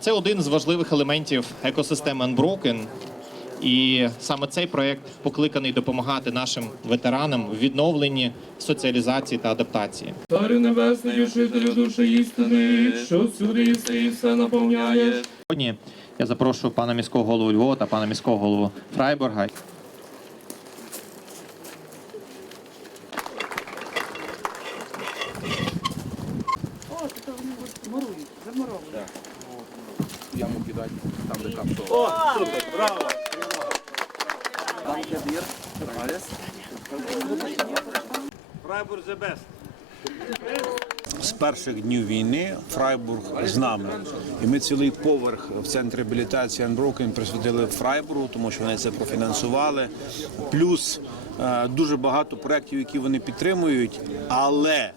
Це один з важливих елементів екосистеми Unbroken. І саме цей проект покликаний допомагати нашим ветеранам в відновленні соціалізації та адаптації. Царю небесний, жителю душі істини, що всюди єси і все наповняєш. Сьогодні я запрошую пана міського голову Львова та пана міського голову Фрайбурга. Яму кидати, там де капсула. О, супер, браво! Там двір, Алес. The best. з перших днів війни Фрайбург з нами. І ми цілий поверх в центрі реабілітації Unbroken присвятили Фрайбургу, тому що вони це профінансували. Плюс е, дуже багато проєктів, які вони підтримують. Але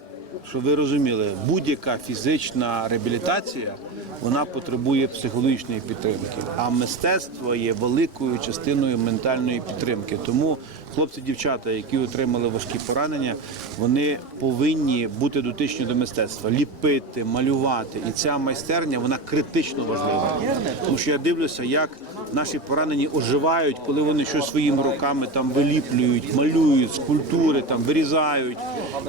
щоб ви розуміли, будь-яка фізична реабілітація вона потребує психологічної підтримки. А мистецтво є великою частиною ментальної підтримки. Тому хлопці, дівчата, які отримали важкі поранення, вони повинні бути дотичні до мистецтва, ліпити, малювати. І ця майстерня вона критично важлива. Тому що я дивлюся, як наші поранені оживають, коли вони щось своїми руками там виліплюють, малюють, скульптури там вирізають.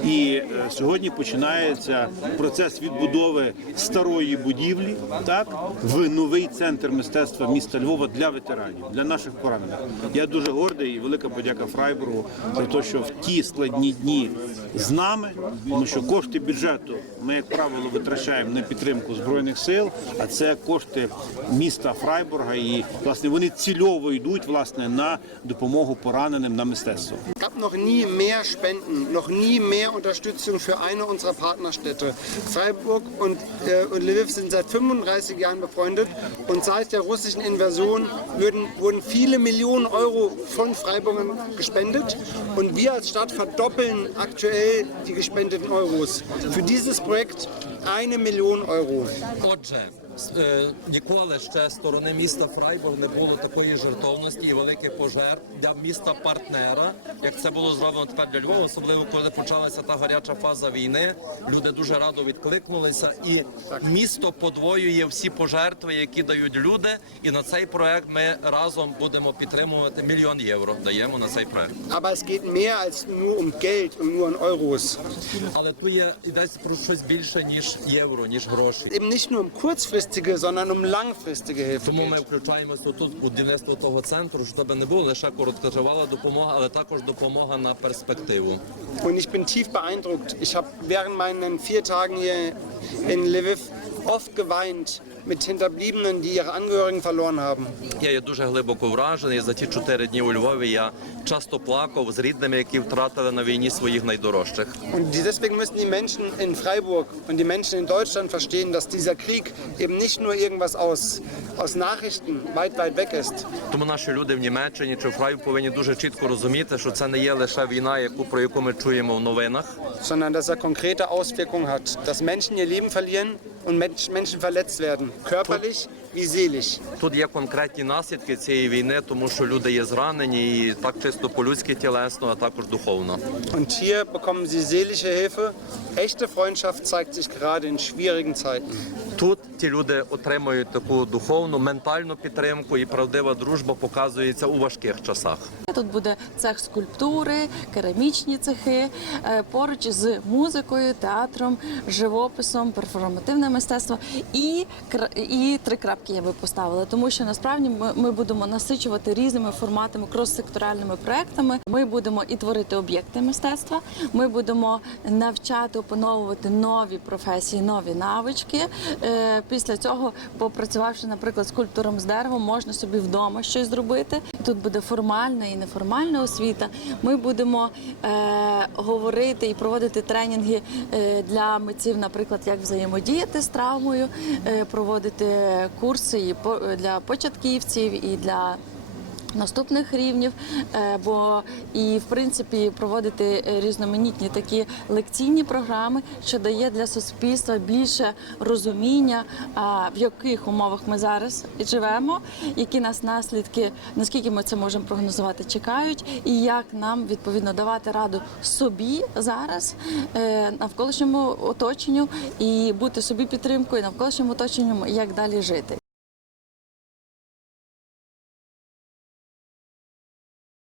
І е, сьогодні починається процес відбудови старої будівлі, так в новий центр мистецтва міста Львова для ветеранів, для наших поранених. Я дуже гордий і велика подяка Фрайбургу за те, що в ті складні дні з нами, тому що кошти бюджету ми, як правило, витрачаємо на підтримку збройних сил, а це кошти міста Фрайбурга, і власне вони цільово йдуть власне на допомогу пораненим на мистецтво. noch nie mehr Spenden, noch nie mehr Unterstützung für eine unserer Partnerstädte. Freiburg und, äh, und Lviv sind seit 35 Jahren befreundet und seit der russischen Invasion würden, wurden viele Millionen Euro von Freiburgern gespendet und wir als Stadt verdoppeln aktuell die gespendeten Euros. Für dieses Projekt eine Million Euro. Gott sei Dank. Ніколи ще сторони міста Фрайбург не було такої жертовності і великих пожертв для міста партнера, як це було зроблено тепер для Львова, особливо коли почалася та гаряча фаза війни. Люди дуже радо відкликнулися, і місто подвоює всі пожертви, які дають люди. І на цей проект ми разом будемо підтримувати мільйон євро. Даємо на цей проект. Aber es geht mehr als nur um Geld und nur um Euros. Але тут є йдеться про щось більше ніж євро, ніж гроші. Eben nicht nur um kurzfristige, sondern um langfristige Hilfe Тому ми geht. включаємося тут в будівництво того центру, щоб не було лише короткотривала допомога, але також допомога на перспективу. Und ich bin tief beeindruckt. Ich habe während meinen vier Tagen hier in Lviv oft geweint mit Hinterbliebenen, die ihre Angehörigen verloren haben. Я є дуже глибоко вражений. За ті чотири дні у Львові я часто плакав з рідними, які втратили на війні своїх найдорожчих. Und deswegen müssen die Menschen in Freiburg und die Menschen in Deutschland verstehen, dass dieser Krieg eben nicht nur irgendwas aus, aus Nachrichten weit, weit weg ist, Тому наші люди в Німеччині чи в Фраю повинні дуже чітко розуміти, що це не є лише війна, яку про яку ми чуємо в новинах. sondern dass er konkrete Auswirkungen hat. Dass Menschen ihr Leben verlieren und Mensch- Menschen verletzt werden, körperlich wie seelisch. Тут є конкретні наслідки цієї війни, тому що люди є зранені і так чисто по-людськи тілесно, а також духовно. Und hier bekommen sie seelische Hilfe. Echte Freundschaft zeigt sich gerade in schwierigen Zeiten. Тут ті люди отримують таку духовну, ментальну підтримку, і правдива дружба показується у важких часах. Тут буде цех скульптури, керамічні цехи е, поруч з музикою, театром, живописом, перформативне мистецтво і і три крапки я би поставила, тому що насправді ми, ми будемо насичувати різними форматами, крос-секторальними проектами. Ми будемо і творити об'єкти мистецтва. Ми будемо навчати опановувати нові професії, нові навички. Е, Після цього, попрацювавши, наприклад, скульптором з деревом, можна собі вдома щось зробити. Тут буде формальна і неформальна освіта. Ми будемо е, говорити і проводити тренінги е, для митців, наприклад, як взаємодіяти з травмою, е, проводити курси і по- для початківців і для Наступних рівнів, е, бо і в принципі проводити різноманітні такі лекційні програми, що дає для суспільства більше розуміння, в яких умовах ми зараз живемо, які нас наслідки, наскільки ми це можемо прогнозувати, чекають, і як нам відповідно давати раду собі зараз, е, навколишньому оточенню, і бути собі підтримкою навколишньому оточенню, як далі жити.